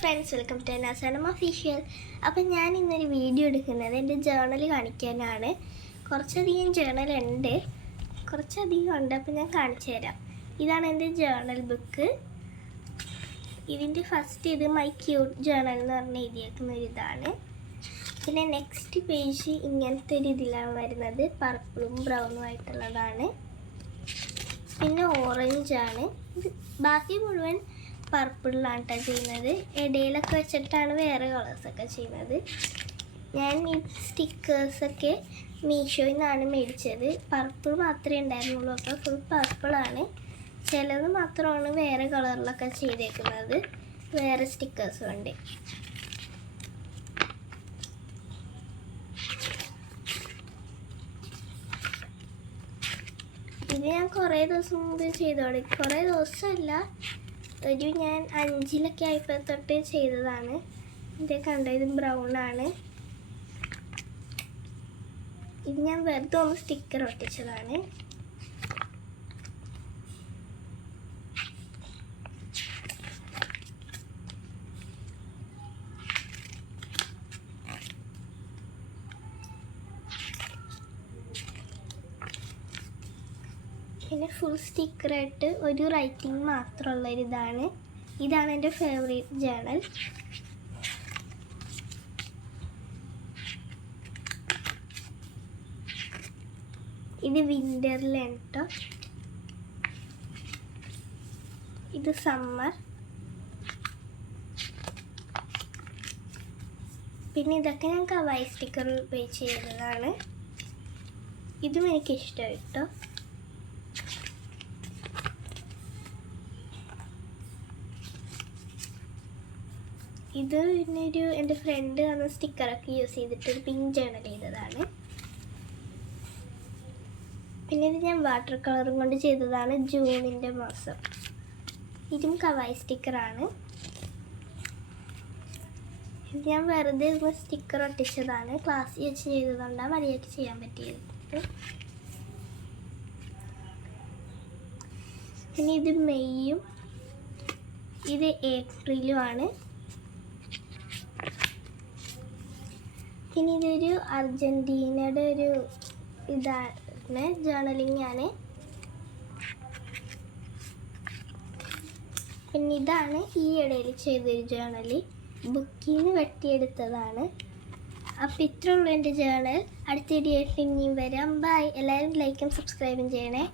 Friends, welcome to Nasanam official. അപ്പം ഞാൻ ഇന്നൊരു വീഡിയോ എടുക്കുന്നത് എൻ്റെ ജേർണൽ കാണിക്കാനാണ്. കുറച്ചധികം ഉണ്ട്. അപ്പം ഞാൻ കാണിച്ചു തരാം. ഇതാണ് എൻ്റെ ജേർണൽ ബുക്ക്. ഇതിൻ്റെ ഫസ്റ്റ് ഇത് മൈ ക്യൂട്ട് ജേർണൽ എന്ന് പറഞ്ഞ് എഴുതിയേക്കുന്ന ഒരു ഇതാണ്. പിന്നെ നെക്സ്റ്റ് പേജ് ഇങ്ങനത്തെ ഒരു ഇതിലാണ് വരുന്നത്, പർപ്പിളും ബ്രൗണും ആയിട്ടുള്ളതാണ്. പിന്നെ ഓറഞ്ചാണ്. ബാക്കി മുഴുവൻ പർപ്പിളിലാണ് കേട്ടോ ചെയ്യുന്നത്. ഇടയിലൊക്കെ വെച്ചിട്ടാണ് വേറെ കളേഴ്സൊക്കെ ചെയ്യുന്നത്. ഞാൻ ഈ സ്റ്റിക്കേഴ്സൊക്കെ മീഷോയിൽ നിന്നാണ് മേടിച്ചത്. പർപ്പിൾ മാത്രമേ ഉണ്ടായിരുന്നുള്ളൂ, അപ്പോൾ ഫുൾ പർപ്പിളാണ്. ചിലത് മാത്രമാണ് വേറെ കളറിലൊക്കെ ചെയ്തേക്കുന്നത്, വേറെ സ്റ്റിക്കേഴ്സും ഉണ്ട്. ഇത് ഞാൻ കുറേ ദിവസം മുമ്പ് ചെയ്തോളി, കുറേ ദിവസമല്ല, ഞാൻ 5-ലൊക്കെ ആയപ്പോൾ തൊട്ട് ചെയ്തതാണ്. ഇത് കണ്ടോ, ഇത് ബ്രൗണാണ്. ഇത് ഞാൻ വെറുതെ ഒന്ന് സ്റ്റിക്കർ ഒട്ടിച്ചതാണ്. പിന്നെ ഫുൾ സ്റ്റിക്കറായിട്ട് ഒരു റൈറ്റിംഗ് മാത്രമുള്ളൊരിതാണ്. ഇതാണ് എൻ്റെ ഫേവറേറ്റ് ജേർണൽ. ഇത് വിൻ്ററിലാണ് കേട്ടോ. ഇത് സമ്മർ. പിന്നെ ഇതൊക്കെ ഞാൻ കവായി സ്റ്റിക്കർ ഉപയോഗിച്ച് ചെയ്തതാണ്. ഇതും എനിക്കിഷ്ടമായി കേട്ടോ. ഇത് പിന്നെ എൻ്റെ ഫ്രണ്ട് വന്ന സ്റ്റിക്കറൊക്കെ യൂസ് ചെയ്തിട്ടൊരു പിങ്ക് ജേർണൽ ചെയ്തതാണ്. പിന്നെ ഇത് ഞാൻ വാട്ടർ കളറും കൊണ്ട് ചെയ്തതാണ്, ജൂണിൻ്റെ മാസം. ഇതും കവായി സ്റ്റിക്കറാണ്. ഇത് ഞാൻ വെറുതെ സ്റ്റിക്കർ ഒട്ടിച്ചതാണ്, ക്ലാസ്സിൽ വെച്ച് ചെയ്തതുകൊണ്ടാണ് മര്യാദയ്ക്ക് ചെയ്യാൻ പറ്റിയത്. പിന്നെ ഇത് മെയ്യും ഇത് ഏപ്രിലുമാണ്. പിന്നെ ഇതൊരു അർജൻറ്റീനയുടെ ഒരു ഇതാണ്, ജേർണലിംഗ് ആണ്. പിന്നെ ഇതാണ് ഈ ഇടയിൽ ചെയ്തൊരു ജേർണൽ, ബുക്കിൽ നിന്ന് വെട്ടിയെടുത്തതാണ്. അപ്പോൾ ഇത്രയുള്ളൂ എൻ്റെ ജേർണൽ. അടുത്ത വീഡിയോ ഇനിയും വരാം. ബൈ. എല്ലാവരും ലൈക്കും സബ്സ്ക്രൈബും ചെയ്യണേ.